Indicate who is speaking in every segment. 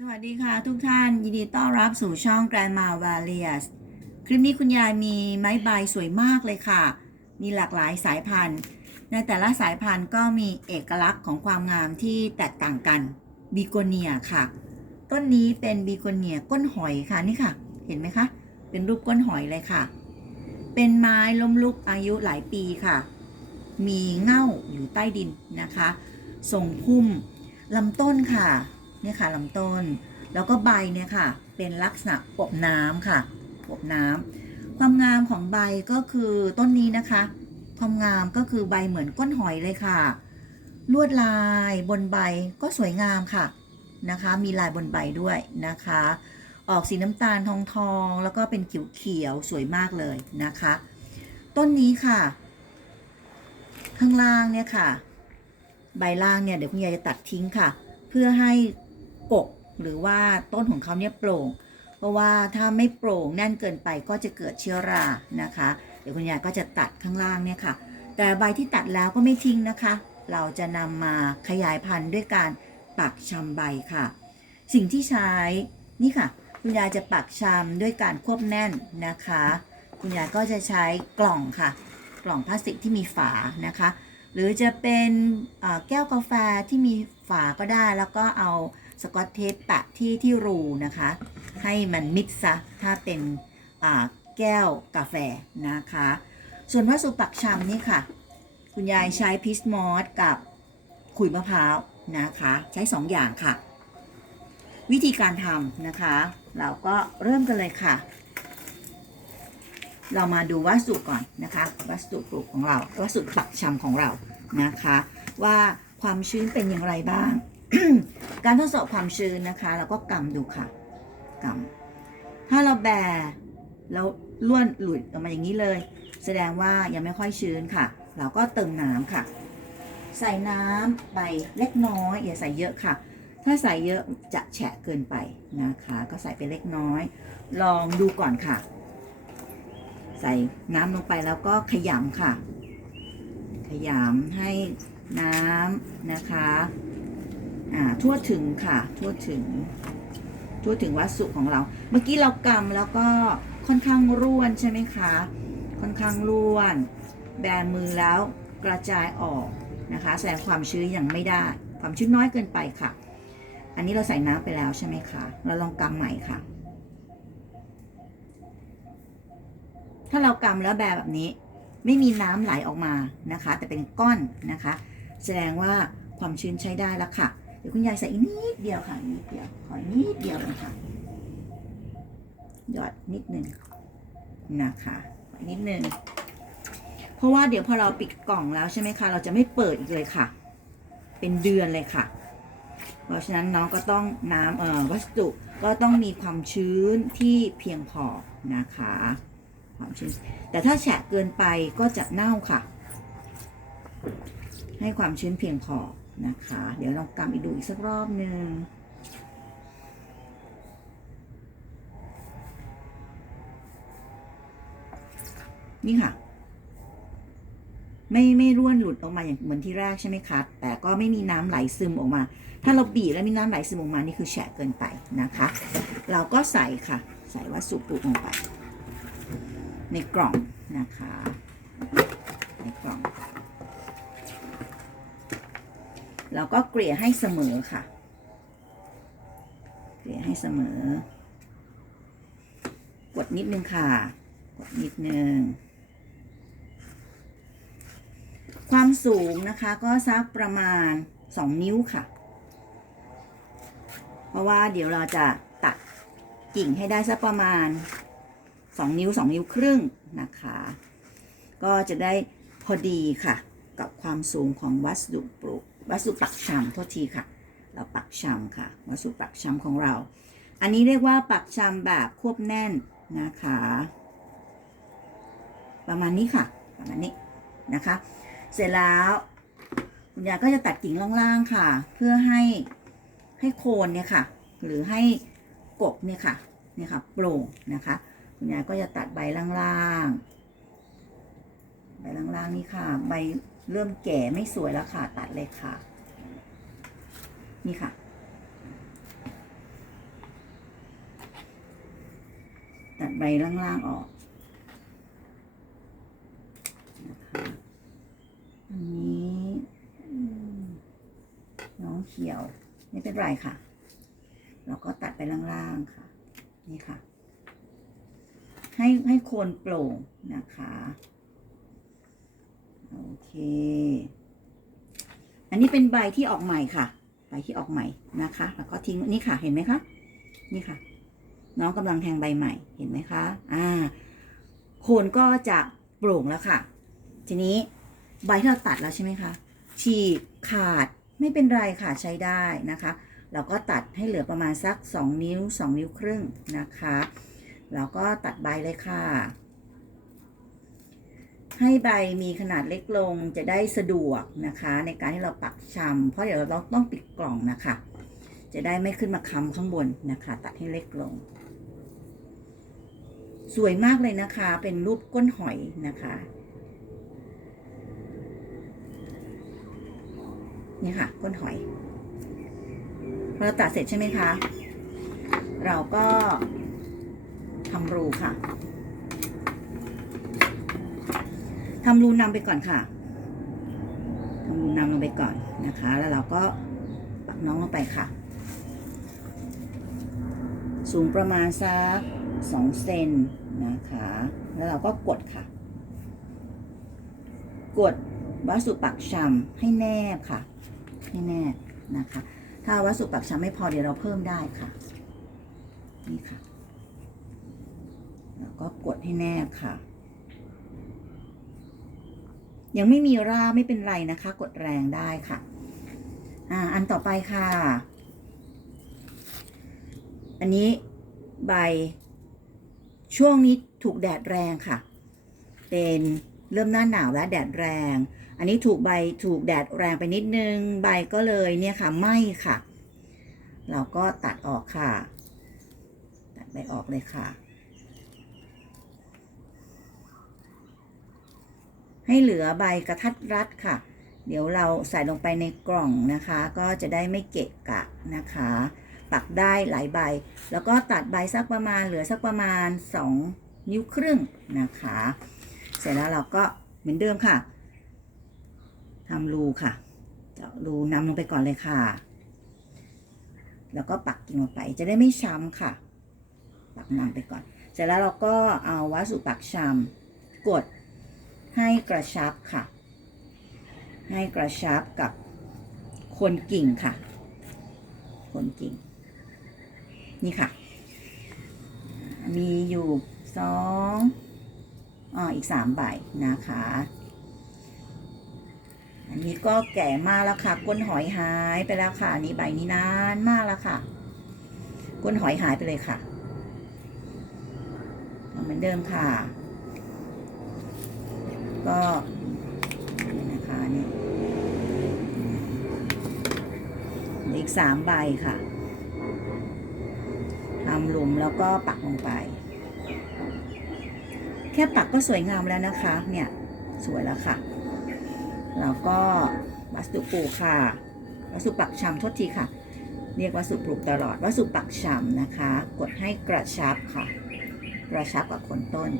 Speaker 1: สวัสดีค่ะทุกท่านยินดีต้อนรับสู่ช่อง Grandma Valias คลิปนี้คุณยายมีไม้ใบสวยมากเลยค่ะ มีหลากหลายสายพันธุ์ ในแต่ละสายพันธุ์ก็มีเอกลักษณ์ของความงามที่แตกต่างกันบีโกเนียค่ะ ต้นนี้เป็นบีโกเนียก้นหอยค่ะนี่ค่ะ เห็นไหมคะ เป็นรูปก้นหอยเลยค่ะ เป็นไม้ล้มลุกอายุหลายปีค่ะ มีเง่าอยู่ใต้ดินนะคะทรงพุ่มลำต้นค่ะ เนี่ยค่ะลำต้น แล้วก็ใบเนี่ยค่ะ เป็นลักษณะปบน้ำค่ะปบน้ำความงามของใบก็คือต้นนี้นะคะ ความงามก็คือใบเหมือนก้นหอยเลยค่ะ ลวดลายบนใบก็สวยงามค่ะนะคะ มีลายบนใบด้วยนะคะ ออกสีน้ำตาลทองทองแล้วก็เป็นเขียวๆสวยมากเลยนะคะ ต้นนี้ค่ะ ข้างล่างเนี่ยค่ะ ใบล่างเนี่ยเดี๋ยวคุณยายจะตัดทิ้งค่ะ เพื่อให้ กก หรือว่าต้นของเขาเนี่ยโปร่ง เพราะว่าถ้าไม่โปร่งแน่นเกินไปก็จะเกิดเชื้อรานะคะ เดี๋ยวคุณยายก็จะตัดข้างล่างเนี่ยค่ะ แต่ใบที่ตัดแล้วก็ไม่ทิ้งนะคะ เราจะนำมาขยายพันธุ์ด้วยการปักชำใบค่ะ สิ่งที่ใช้นี่ค่ะ คุณยายจะปักชำด้วยการควบแน่นนะคะ คุณยายก็จะใช้กล่องค่ะ กล่องพลาสติกที่มีฝานะคะหรือจะเป็นแก้วกาแฟที่มีฝาก็ได้แล้วก็เอา สกอตเทปแปะที่ที่รูนะคะ ให้มันมิดซะถ้าเป็นแก้วกาแฟนะคะ ส่วนวัสดุปักชำนี่ค่ะ คุณยายใช้พิสมอสกับขุยมะพร้าวนะคะ ใช้2อย่างค่ะ วิธีการทำนะคะ เราก็เริ่มกันเลยค่ะ เรามาดูวัสดุก่อนนะคะ วัสดุปลูกของเรา วัสดุปักชำของเรานะคะ ว่าความชื้นเป็นอย่างไรบ้าง การทดสอบความชื้นนะคะเราก็กำดูค่ะกำถ้าเราแบแล้วล้วนหลุดออกมาอย่างนี้เลย แสดงว่ายังไม่ค่อยชื้นค่ะ เราก็เติมน้ำค่ะ ใส่น้ำไปเล็กน้อย อย่าใส่เยอะค่ะ ถ้าใส่เยอะจะแฉะเกินไปนะคะ ก็ใส่ไปเล็กน้อย ลองดูก่อนค่ะ ใส่น้ำลงไปแล้วก็ขยำค่ะ ขยำให้น้ำนะคะ อ่าทั่วถึงค่ะ ทั่วถึง ทั่วถึงวัสดุของเรา เมื่อกี้เรากำแล้วก็ค่อนข้างร่วนใช่ไหมคะ ค่อนข้างร่วน แบมือแล้วกระจายออกนะคะ แสดงความชื้นยังไม่ได้ ความชื้นน้อยเกินไปค่ะ อันนี้เราใส่น้ำไปแล้วใช่ไหมคะ เราลองกำใหม่ค่ะ ถ้าเรากำแล้วแบแบบนี้ไม่มีน้ำไหลออกมานะคะ แต่เป็นก้อนนะคะ แสดงว่าความชื้นใช้ได้แล้วค่ะ ดี๋ยวคุณยายใส่อีกนิดเดียวค่ะนิดเดียวขอนิดเดียวนะคะหยอดนิดหนึ่งนะคะนิดหนึ่งเพราะว่าเดี๋ยวพอเราปิดกล่องแล้วใช่ไหมคะเราจะไม่เปิดอีกเลยค่ะ เป็นเดือนเลยค่ะ เพราะฉะนั้นน้องก็ต้องน้ำเอ่อวัสดุก็ต้องมีความชื้นที่เพียงพอนะคะความชื้นแต่ถ้าแฉะเกินไปก็จะเน่าค่ะ ให้ความชื้นเพียงพอ นะคะ เดี๋ยวลองกำอีกดูอีกสักรอบหนึ่งนี่ค่ะ ไม่ไม่ร่วนหลุดออกมาอย่างเหมือนที่แรกใช่ไหมคะแต่ก็ไม่มีน้ำไหลซึมออกมา ถ้าเราบีบแล้วมีน้ำไหลซึมออกมานี่คือแฉะเกินไปนะคะ เราก็ใส่ค่ะ ใส่วัสดุปลูกลงไป ในกล่องนะคะ ในกล่อง เราก็เกลี่ยให้เสมอค่ะ เกลี่ยให้เสมอ กดนิดนึงค่ะ กดนิดนึง ความสูงนะคะก็สักประมาณ 2 นิ้วค่ะ เพราะว่าเดี๋ยวเราจะตัดกิ่งให้ได้สักประมาณ 2 นิ้ว 2 นิ้วครึ่งนะคะ ก็จะได้พอดีค่ะกับความสูงของวัสดุปลูก วัสดุปักชำโทษทีค่ะ เราปักชำค่ะ วัสดุปักชำของเรา อันนี้เรียกว่าปักชำแบบควบแน่นนะคะ ประมาณนี้ค่ะ ประมาณนี้นะคะ เสร็จแล้วคุณยายก็จะตัดกิ่งล่างๆค่ะ เพื่อให้ให้โคนเนี่ยค่ะ หรือให้กบเนี่ยค่ะเนี่ยค่ะโปร่งนะคะ คุณยายก็จะตัดใบล่างๆใบล่างๆนี่ค่ะ ใบ เริ่มแก่ไม่สวยแล้วค่ะ ตัดเลยค่ะ นี่ค่ะ ตัดใบล่างๆออกนะคะอันนี้น้องเขียว ไม่เป็นไรค่ะ เราก็ตัดไปล่างๆค่ะ นี่ค่ะ ให้ให้โคนโปร่งนะคะ โอเค อันนี้เป็นใบที่ออกใหม่ค่ะ ใบที่ออกใหม่นะคะ แล้วก็ทิ้งนี่ค่ะ เห็นไหมคะ นี่ค่ะ น้องกำลังแทงใบใหม่ เห็นไหมคะ อ่า โคนก็จะโปร่งแล้วค่ะ ทีนี้ใบที่เราตัดแล้วใช่ไหมคะ ฉีกขาดไม่เป็นไรค่ะใช้ได้นะคะ เราก็ตัดให้เหลือประมาณสัก 2 นิ้ว 2 นิ้วครึ่งนะคะแล้วก็ตัดใบเลยค่ะ ให้ใบมีขนาดเล็กลงจะได้สะดวกนะคะ ในการที่เราปักชำเพราะเดี๋ยวเราต้องปิดกล่องนะคะ จะได้ไม่ขึ้นมาค้ำข้างบนนะคะ ตัดให้เล็กลง สวยมากเลยนะคะ เป็นรูปก้นหอยนะคะนี่ค่ะก้นหอยพอเราตัดเสร็จใช่ไหมคะ เราก็ทำรูค่ะ ทำรูนำไปก่อนค่ะทำรูนำลงไปก่อนนะคะ แล้วเราก็ปักน้องลงไปค่ะ สูงประมาณสักสองเซนนะคะ แล้วเราก็กดค่ะ กดวัสดุปักชำให้แนบค่ะ ให้แนบนะคะ ถ้าวัสดุปักชำไม่พอเดี๋ยวเราเพิ่มได้ค่ะ นี่ค่ะ แล้วก็กดให้แนบค่ะ ยังไม่มีราไม่เป็นไรนะคะ กดแรงได้ค่ะ อ่า อันต่อไปค่ะ อันนี้ใบ ช่วงนี้ถูกแดดแรงค่ะ เป็นเริ่มหน้าหนาวแล้วแดดแรง อันนี้ถูกใบถูกแดดแรงไปนิดนึง ใบก็เลยเนี่ยค่ะไหมค่ะ เราก็ตัดออกค่ะ ตัดใบออกเลยค่ะ ให้เหลือใบกระทัดรัดค่ะ เดี๋ยวเราใส่ลงไปในกล่องนะคะ ก็จะได้ไม่เกะกะนะคะ ปักได้หลายใบ แล้วก็ตัดใบสักประมาณเหลือสักประมาณ 2 นิ้วครึ่งนะคะ เสร็จแล้วเราก็เหมือนเดิมค่ะทำรูค่ะเจาะรูนำลงไปก่อนเลยค่ะ แล้วก็ปักกิ่งลงไปจะได้ไม่ช้ำค่ะ ปักนำไปก่อน เสร็จแล้วเราก็เอาวัสดุปักช้ำกด ให้กระชับค่ะ ให้กระชับกับคนกิ่งค่ะ คนกิ่ง นี่ค่ะ มีอยู่สองอ่อีกสามใบนะคะ อันนี้ก็แก่มากแล้วค่ะ ก้นหอยหายไปแล้วค่ะ นี่ใบนี้นานมากแล้วค่ะ ก้นหอยหายไปเลยค่ะ เหมือนเดิมค่ะ ก็นี่นะคะนี่อีกสามใบค่ะทำหลุมแล้วก็ปักลงไป แค่ปักก็สวยงามแล้วนะคะ เนี่ย สวยแล้วค่ะ แล้วก็วัสดุปูค่ะวัสดุปักชำโทษทีค่ะ เรียกวัสดุปลูกตลอดวัสดุปักชำนะคะ กดให้กระชับค่ะ กระชับกับโคนต้น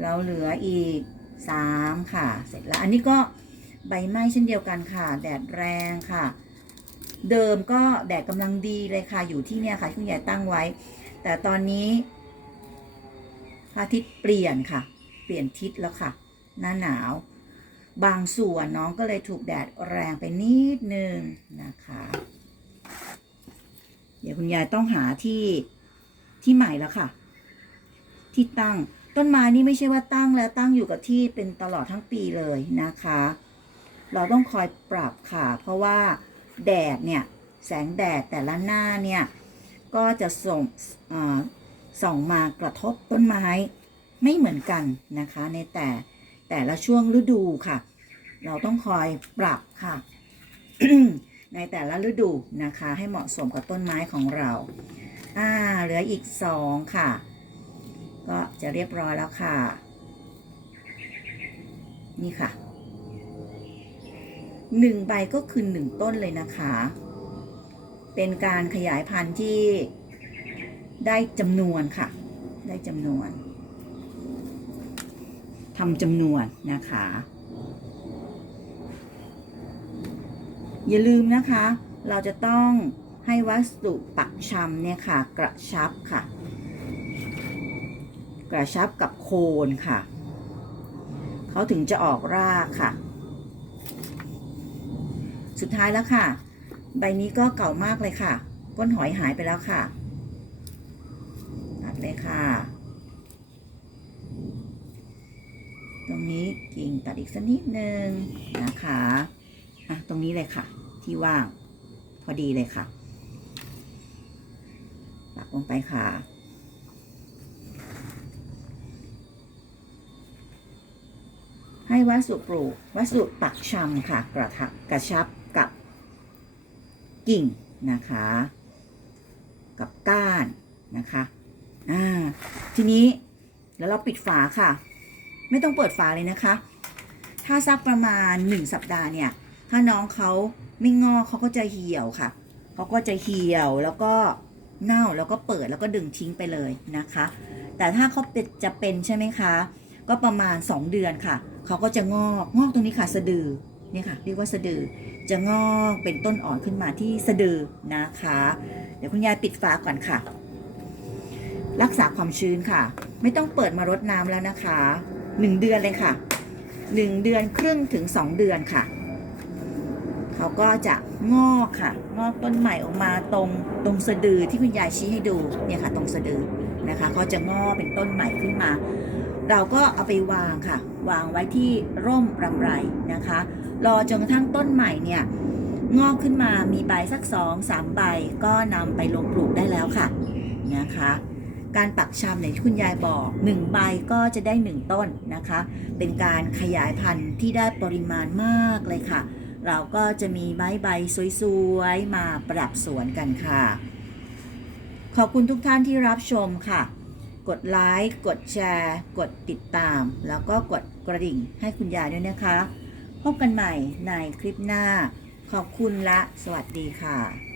Speaker 1: เราเหลืออีก สามค่ะ เสร็จแล้ว อันนี้ก็ใบไม้เช่นเดียวกันค่ะ แดดแรงค่ะ เดิมก็แดดกำลังดีเลยค่ะ อยู่ที่เนี่ยค่ะที่คุณยายตั้งไว้ แต่ตอนนี้พระอาทิตย์เปลี่ยนค่ะ เปลี่ยนทิศแล้วค่ะ หน้าหนาว บางส่วนน้องก็เลยถูกแดดแรงไปนิดนึงนะคะ เดี๋ยวคุณยายต้องหาที่ที่ใหม่แล้วค่ะ ที่ตั้ง ต้นไม้นี่ไม่ใช่ว่าตั้งแล้วตั้งอยู่กับที่เป็นตลอดทั้งปีเลยนะคะ เราต้องคอยปรับค่ะ เพราะว่าแดดเนี่ยแสงแดดแต่ละหน้าเนี่ยก็จะส่งส่องมากระทบต้นไม้ไม่เหมือนกันนะคะ ในแต่แต่ละช่วงฤดูค่ะ เราต้องคอยปรับค่ะ ในแต่ละฤดูนะคะ ให้เหมาะสมกับต้นไม้ของเรา อ่าเหลืออีกสองค่ะ ก็จะเรียบร้อยแล้วค่ะ นี่ค่ะหนึ่งใบก็คือหนึ่งต้นเลยนะคะ เป็นการขยายพันธุ์ที่ได้จำนวนค่ะ ได้จำนวนทำจำนวนนะคะ อย่าลืมนะคะ เราจะต้องให้วัสดุปักชำเนี่ยค่ะ กระชับค่ะ กระชับกับโคนค่ะ เขาถึงจะออกรากค่ะ สุดท้ายแล้วค่ะ ใบนี้ก็เก่ามากเลยค่ะ ก้นหอยหายไปแล้วค่ะ ตัดเลยค่ะ ตรงนี้กิ่งตัดอีกสักนิดนึงนะคะอะตรงนี้เลยค่ะ ที่ว่าง พอดีเลยค่ะปักลงไปค่ะ ให้วัสดุปลูก วัสดุปักชำค่ะ กระทักระชับกับกิ่งนะคะ กับก้านนะคะอ่าทีนี้แล้วเราปิดฝาค่ะ ไม่ต้องเปิดฝาเลยนะคะ ถ้าสักประมาณ 1 สัปดาห์เนี่ย ถ้าน้องเขาไม่งอกเขาก็จะเหี่ยวค่ะเขาก็จะเหี่ยวแล้วก็เน่าแล้วก็เปิดแล้วก็ดึงทิ้งไปเลยนะคะ แต่ถ้าเขาจะเป็นใช่ไหมคะ ก็ประมาณ 2 เดือนค่ะ เขาก็จะงอกงอกตรงนี้ค่ะสะดือเนี่ยค่ะเรียกว่าสะดือจะงอกเป็นต้นอ่อนขึ้นมาที่สะดือนะคะ เดี๋ยวคุณยายปิดฝาก่อนค่ะ รักษาความชื้นค่ะ ไม่ต้องเปิดมารดน้ำแล้วนะคะ1เดือนเลยค่ะ1เดือนครึ่งถึง2เดือนค่ะ เขาก็จะงอกค่ะ งอกต้นใหม่ออกมาตรงตรงสะดือที่คุณยายชี้ให้ดูเนี่ยค่ะ ตรงสะดือนะคะเขาจะงอกเป็นต้นใหม่ขึ้นมา เราก็เอาไปวางค่ะ วางไว้ที่ร่มรำไรนะคะ รอจนกระทั่งต้นใหม่เนี่ยงอกขึ้นมามีใบสักสองสามใบก็นำไปลงปลูกได้แล้วค่ะนะคะ การปักชำอย่างที่คุณยายบอก1ใบก็จะได้1ต้นนะคะ เป็นการขยายพันธุ์ที่ได้ปริมาณมากเลยค่ะ เราก็จะมีใบใบสวยๆ มาปรับสวนกันค่ะ ขอบคุณทุกท่านที่รับชมค่ะ กดไลค์ กดแชร์ กดติดตาม แล้วก็กดกระดิ่งให้คุณยายด้วยนะคะ พบกันใหม่ในคลิปหน้า ขอบคุณและสวัสดีค่ะ